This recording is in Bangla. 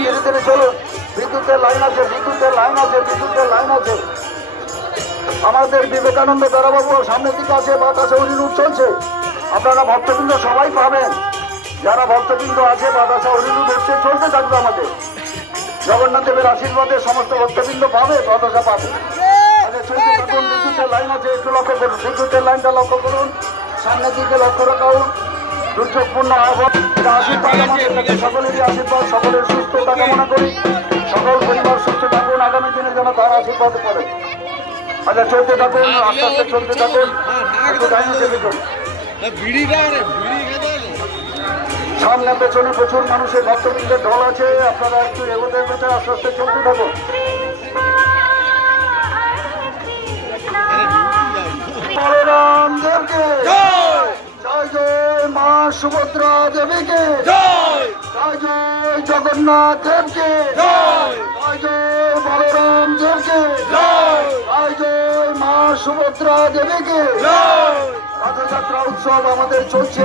ধীরে ধীরে চলুন। বিদ্যুতের লাইন আছে, বিদ্যুতের লাইন আছে, বিদ্যুতের লাইন আছে। আমাদের বিবেকানন্দ দারাবাবু সামনের দিকে আছে, বাতাসে হরিলুট চলছে। আপনারা ভক্তবৃন্দ সবাই পাবেন, যারা ভক্তবৃন্দ আছে বাতাসে হরিলুট হচ্ছে, চলতে থাকবে। আমাদের জগন্নাথ দেবের আশীর্বাদে সমস্ত ভক্তবৃন্দ পাবে, বাতাসা পাবে। চলতে থাকুন। বিদ্যুতের লাইন আছে, একটু লক্ষ্য করুন, বিদ্যুতের লাইনটা লক্ষ্য করুন, সামনের দিকে লক্ষ্য রাখুন। দুর্যোগপূর্ণ আহ্বান, আশীর্বাদ আমাদের কাছে, সকলেরই আশীর্বাদ, সকলের সুস্থতা কামনা করি। সকল পরিবার সুস্থ থাকুন, আগামী দিনে যেন তার আশীর্বাদ করে। আচ্ছা চলতে থাকুন, আস্তে আস্তে চলতে থাকুন, একটু ডাইনে দেখুন। সামনে পেছনে প্রচুর মানুষের ভক্তবৃন্দের ঢল আছে, আপনারা একটু এগোতে এগোতে আস্তে আস্তে চলতে থাকুন। বলরাম দেবকে জয়, জয় মা সুভদ্রা দেবীকে জয়, জয় জগন্নাথ দেবকে জয়, জয় বলরাম দেবকে জয়, জয় মা সুভদ্রা দেবীকে জয়। রথযাত্রা উৎসব আমাদের চলছে।